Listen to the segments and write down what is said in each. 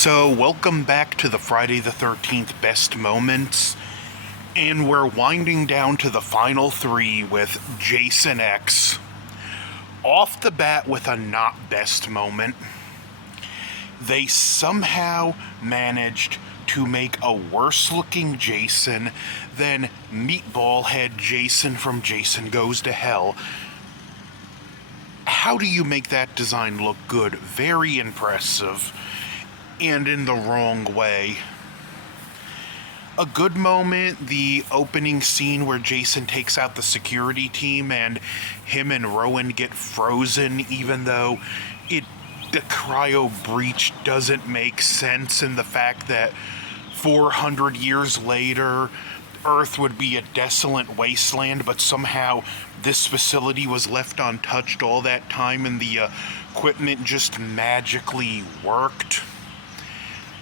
So, welcome back to the Friday the 13th Best Moments, and we're winding down to the final three with JasonX. Off the bat with a not best moment, they somehow managed to make a worse looking Jason than Meatball Head Jason from Jason Goes to Hell. How do you make that design look good? Very impressive. And in the wrong way. A good moment, the opening scene where Jason takes out the security team and him and Rowan get frozen, even though the cryo breach doesn't make sense, and the fact that 400 years later Earth would be a desolate wasteland, but somehow this facility was left untouched all that time and the equipment just magically worked.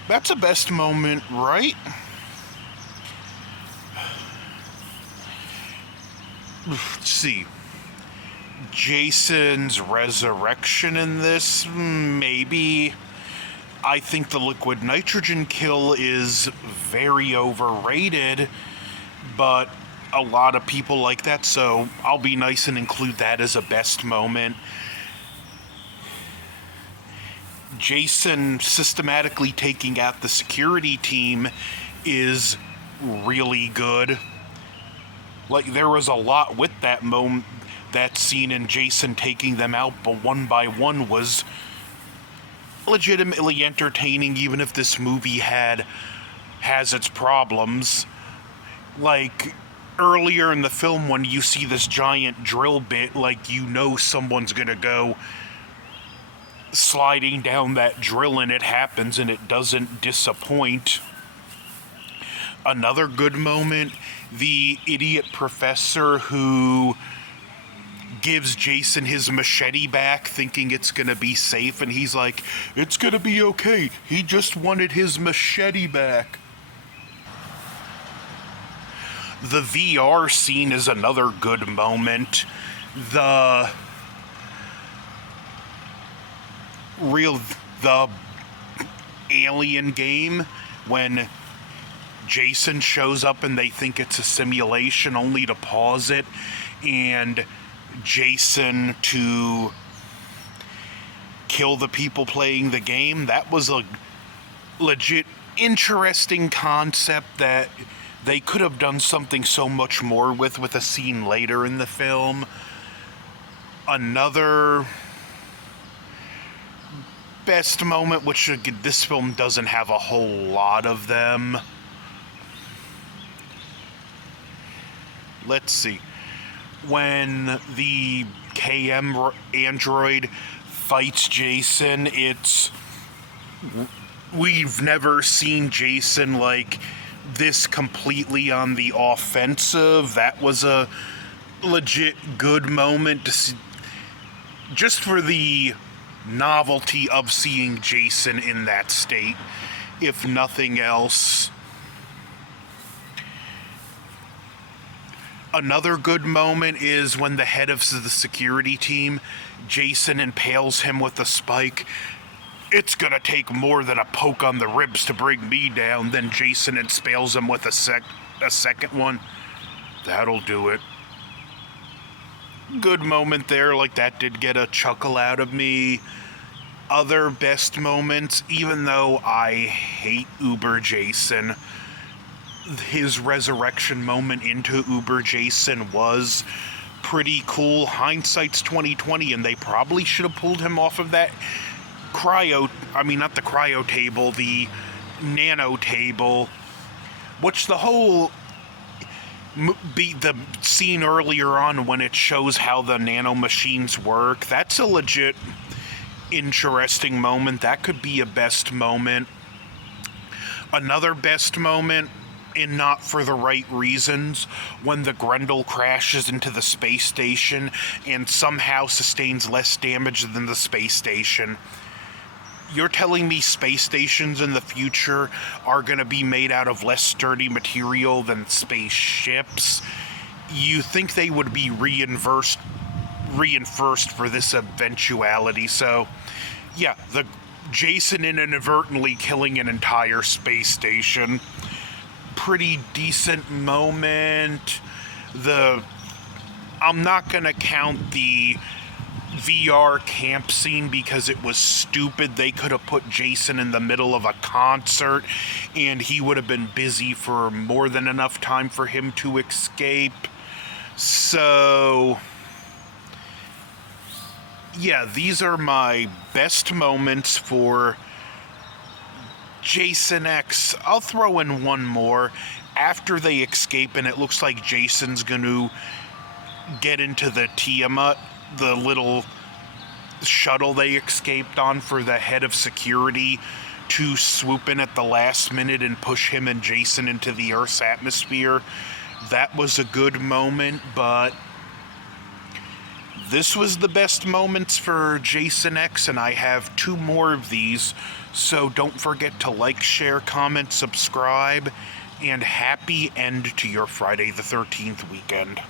That's a best moment, right? Let's see. Jason's resurrection in this, maybe. I think the liquid nitrogen kill is very overrated, but a lot of people like that, so I'll be nice and include that as a best moment. Jason systematically taking out the security team is really good. Like, there was a lot with that moment, that scene in Jason taking them out, but one by one was legitimately entertaining, even if this movie has its problems. Like, earlier in the film when you see this giant drill bit, like, you know someone's gonna go sliding down that drill, and it happens, and it doesn't disappoint. Another good moment, the idiot professor who gives Jason his machete back thinking it's gonna be safe, and he's like, it's gonna be okay, he just wanted his machete back. The VR scene is another good moment. The alien game, when Jason shows up and they think it's a simulation, only to pause it and Jason to kill the people playing the game. That was a legit interesting concept that they could have done something so much more with a scene later in the film. Another best moment, which this film doesn't have a whole lot of them. Let's see. When the KM android fights Jason, we've never seen Jason like this completely on the offensive. That was a legit good moment to see, just for the novelty of seeing Jason in that state, if nothing else. Another good moment is when the head of the security team, Jason impales him with a spike. It's gonna take more than a poke on the ribs to bring me down. Then Jason impales him with a second one. That'll do it. Good moment there, like that did get a chuckle out of me. Other best moments, even though I hate Uber Jason, his resurrection moment into Uber Jason was pretty cool. Hindsight's 2020, and they probably should have pulled him off of that not the cryo table, the nano table, which the whole the scene earlier on when it shows how the nano machines work, that's a legit interesting moment. That could be a best moment. Another best moment, and not for the right reasons, when the Grendel crashes into the space station and somehow sustains less damage than the space station. You're telling me space stations in the future are going to be made out of less sturdy material than spaceships? You think they would be reinforced for this eventuality. So, yeah, the Jason inadvertently killing an entire space station. Pretty decent moment. I'm not gonna count the VR camp scene because it was stupid. They could have put Jason in the middle of a concert and he would have been busy for more than enough time for him to escape. So yeah, these are my best moments for JasonX. I'll throw in one more. After they escape and it looks like Jason's going to get into the Tiamat, the little shuttle they escaped on for the head of security to swoop in at the last minute and push him and Jason into the Earth's atmosphere. That was a good moment, but this was the best moments for JasonX, and I have 2 more of these, so don't forget to like, share, comment, subscribe, and happy end to your Friday the 13th weekend.